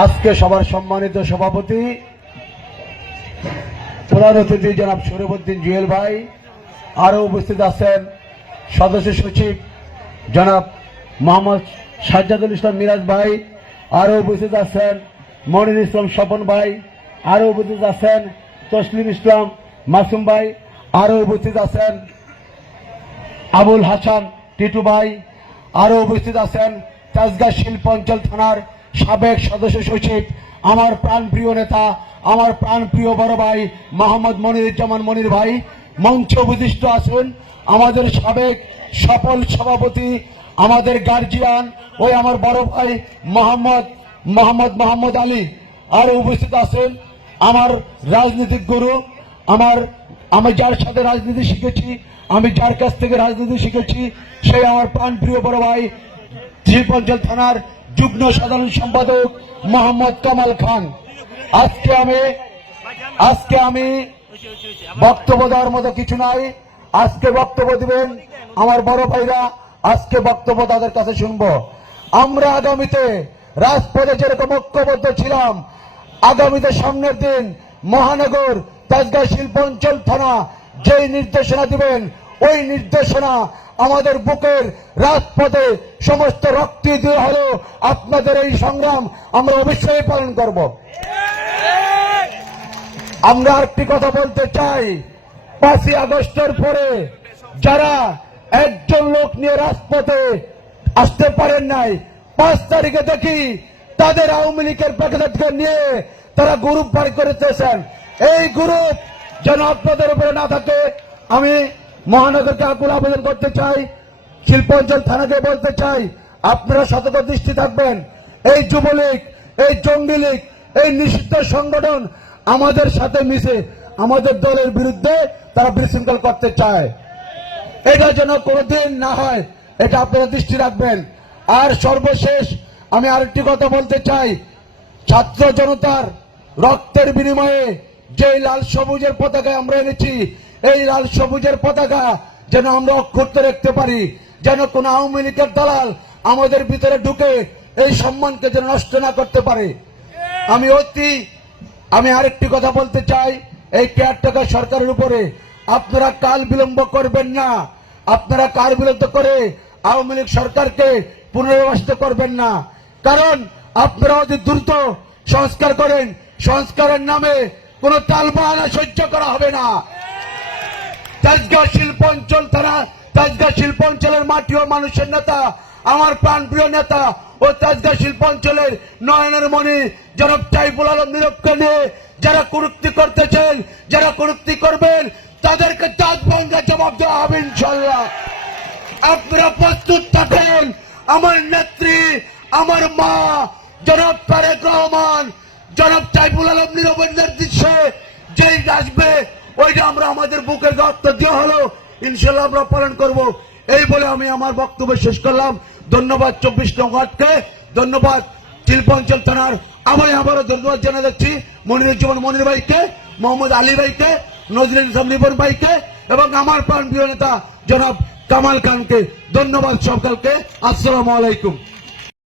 আজকে সবার সম্মানিত সভাপতি প্রধান অতিথি জনাব শরীফউদ্দিন জুয়েল ভাই, আরো উপস্থিত আছেন সদস্য সচিব জনাব মোহাম্মদ সাজ্জাদুল ইসলাম মিরাজ ভাই, আরো উপস্থিত আছেন মনির ইসলাম স্বপন ভাই, আরো উপস্থিত আছেন তসলিম ইসলাম মাসুম ভাই, আরো উপস্থিত আছেন আবুল হাসান টিটু ভাই, আরো উপস্থিত আছেন তাজগাঁ শিল্পাঞ্চল থানার সাবেক সদস্য সচিব আমার প্রাণপ্রিয় নেতা, আমার প্রাণপ্রিয় বড় ভাই মোহাম্মদ মনিরুজ্জামান মনির ভাই। মঞ্চে উপবিষ্ট আছেন আমাদের সাবেক সফল সভাপতি, আমাদের গার্জিয়ান ওই আমার বড় ভাই মোহাম্মদ আলী। আরো উপস্থিত আছেন আমার রাজনৈতিক গুরু, আমি যার সাথে রাজনীতি শিখেছি, আমি যার কাছ থেকে রাজনীতি শিখেছি, সেই আমার প্রাণপ্রিয় বড় ভাই শিল্পাঞ্চল থানার যুগ্ম সাধারণ সম্পাদক মোহাম্মদ কামাল খান। আজকে আমি বক্তব্য দেওয়ার মতো কিছু নাই। আজকে বক্তব্য দিবেন আমার বড় ভাইরা, আজকে বক্তব্য তাদের কাছে শুনবো। আমরা আগামীতে রাজপথে যেরকম ঐক্যবদ্ধ ছিলাম, আগামীতে সামনের দিন মহানগর তাজগাঁ শিল্পাঞ্চল থানা যেই নির্দেশনা দিবেন, ওই নির্দেশনা আমাদের বুকের রাজপথে সমস্ত রক্তি দিয়ে হলেও আপনাদের এই সংগ্রাম আমরা অবশ্যই পালন করব। আমরা আরেকটি কথা বলতে চাই, 5ই আগস্টের পরে যারা একজন লোক নিয়ে রাজপথে আসতে পারেন নাই, 5 তারিখে দেখি তাদের আওয়ামী লীগের প্যাকেটকে নিয়ে তারা গ্রুপ বাড়ি করেছেন। এই গ্রুপ যেন আপনাদের উপরে না থাকে। আমি মহানগরকে আকুল আবেদন করতে চাই, শিল্পাঞ্চল থানাকে বলতে চাই, আপনারা সতর্ক দৃষ্টি থাকবেন। এই যুবলীগ, এই জঙ্গি লীগ, এই নিষিদ্ধ সংগঠন আমাদের সাথে মিশে আমাদের দলের বিরুদ্ধে তারা বিশৃঙ্খল করতে চায়। এটা যেন কোনোদিন না হয়, এটা আপনারা দৃষ্টি রাখবেন। আর সর্বশেষ আমি আরেকটি কথা বলতে চাই, ছাত্র জনতার রক্তের বিনিময়ে যে লাল সবুজের পতাকা আমরা এনেছি, এই লাল সবুজের পতাকা যেন আমরা অক্ষুণ্ণ রাখতে পারি, যেন কোন আওয়ামী লীগের দালাল আমাদের ভিতরে ঢুকে এই সম্মানকে যেন নষ্ট না করতে পারে। আমি আরেকটি কথা বলতে চাই, এই কেয়ারটেকার সরকারের উপরে আপনারা কাল বিলম্ব করবেন না, আপনারা কাল বিলম্ব করে আওয়ামী লীগ সরকারকে পুনর্বাসিত করবেন না। কারণ আপনারা অতি দ্রুত সংস্কার করেন, সংস্কারের নামে কোন টালবাহানা সহ্য করা হবে না। তাজগাঁ শিল্পাঞ্চল থানা, তাজগাঁ শিল্পাঞ্চলের মাটি ও মানুষের নেতা, আমার প্রাণপ্রিয় নেতা ও তাজগাঁ শিল্পাঞ্চলের নয়নের মণি জনাব সাইফুল আলম নীরবকে নিয়ে যারা কুরুক্তি করতেছেন, যারা কুরুক্তি করবেন, তাদেরকে তাজবঙ্গে জবাব দেওয়া হবে ইনশাল্লাহ। আপনারা প্রস্তুত থাকেন। আমার নেত্রী, আমার মা জনাব তারেক রহমান, জনাব সাইফুল আলম নীরবের নির্দেশে যেই আসবে, ওইটা আমরা আমাদের বুকের রক্ত দিয়ে হলো ইনশাল্লাহ আমরা পালন করব। এই বলে আমি আমার বক্তব্য শেষ করলাম। ধন্যবাদ 24 নং ওয়ার্ডকে, ধন্যবাদ শিল্পাঞ্চল থানার, আবারও ধন্যবাদ জানা যাচ্ছি মনিরুজ্জামান মনির ভাইকে, মোহাম্মদ আলী ভাইকে, নজরুল ইসলাম রিপন ভাইকে এবং আমার প্রাণপ্রিয় নেতা জনাব কামাল খানকে। ধন্যবাদ সকলকে। আসসালামু আলাইকুম।